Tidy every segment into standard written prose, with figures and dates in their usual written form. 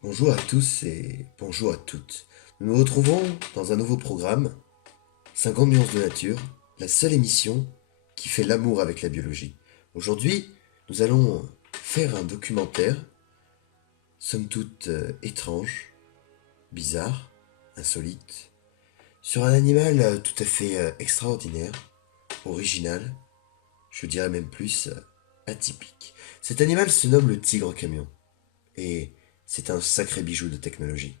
Bonjour à tous et bonjour à toutes. Nous nous retrouvons dans un nouveau programme, 50 nuances de nature, la seule émission qui fait l'amour avec la biologie. Aujourd'hui, nous allons faire un documentaire, somme toute étrange, bizarre, insolite, sur un animal tout à fait extraordinaire, original, je dirais même plus atypique. Cet animal se nomme le tigre camion et c'est un sacré bijou de technologie.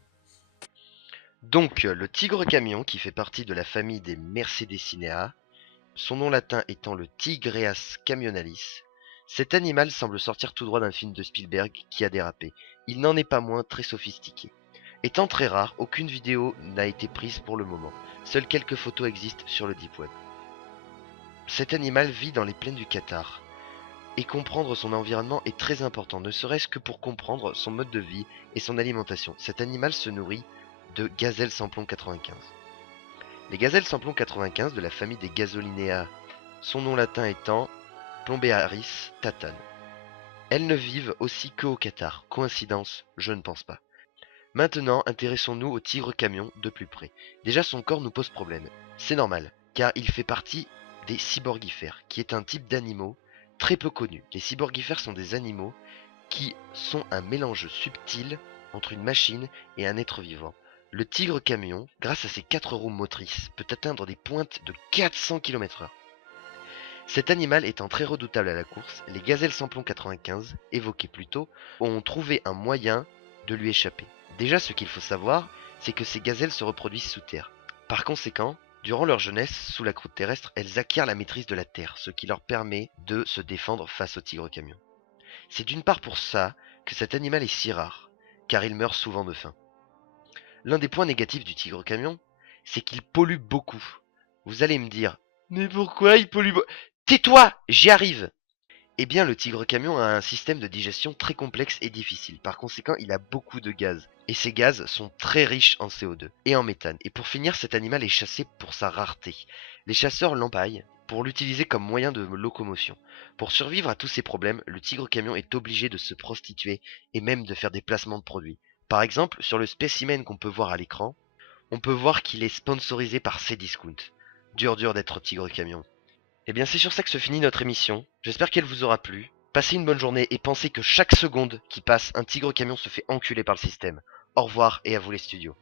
Donc, le tigre camion, qui fait partie de la famille des Mercedicineae, son nom latin étant le Tigreas camionalis, cet animal semble sortir tout droit d'un film de Spielberg qui a dérapé. Il n'en est pas moins très sophistiqué. Étant très rare, aucune vidéo n'a été prise pour le moment. Seules quelques photos existent sur le Deep Web. Cet animal vit dans les plaines du Qatar, et comprendre son environnement est très important, ne serait-ce que pour comprendre son mode de vie et son alimentation. Cet animal se nourrit de gazelles sans plomb 95. Les gazelles sans plomb 95 de la famille des Gazolineae, son nom latin étant Plombearis tatane. Elles ne vivent aussi que au Qatar. Coïncidence? Je ne pense pas. Maintenant, intéressons-nous au tigre camion de plus près. Déjà, son corps nous pose problème. C'est normal, car il fait partie des cyborgifères, qui est un type d'animaux très peu connu. Les cyborgifères sont des animaux qui sont un mélange subtil entre une machine et un être vivant. Le tigre camion, grâce à ses 4 roues motrices, peut atteindre des pointes de 400 km/h. Cet animal étant très redoutable à la course, les gazelles sans plomb 95, évoquées plus tôt, ont trouvé un moyen de lui échapper. Déjà, ce qu'il faut savoir, c'est que ces gazelles se reproduisent sous terre. Par conséquent, durant leur jeunesse, sous la croûte terrestre, elles acquièrent la maîtrise de la terre, ce qui leur permet de se défendre face au tigre camion. C'est d'une part pour ça que cet animal est si rare, car il meurt souvent de faim. L'un des points négatifs du tigre camion, c'est qu'il pollue beaucoup. Vous allez me dire, mais pourquoi il pollue beaucoup? Tais-toi, j'y arrive. Eh bien, le tigre camion a un système de digestion très complexe et difficile. Par conséquent, il a beaucoup de gaz. Et ces gaz sont très riches en CO2 et en méthane. Et pour finir, cet animal est chassé pour sa rareté. Les chasseurs l'empaillent pour l'utiliser comme moyen de locomotion. Pour survivre à tous ces problèmes, le tigre camion est obligé de se prostituer et même de faire des placements de produits. Par exemple, sur le spécimen qu'on peut voir à l'écran, on peut voir qu'il est sponsorisé par Cdiscount. Dur d'être tigre camion. Eh bien, c'est sur ça que se finit notre émission. J'espère qu'elle vous aura plu. Passez une bonne journée et pensez que chaque seconde qui passe, un tigre camion se fait enculer par le système. Au revoir et à vous les studios.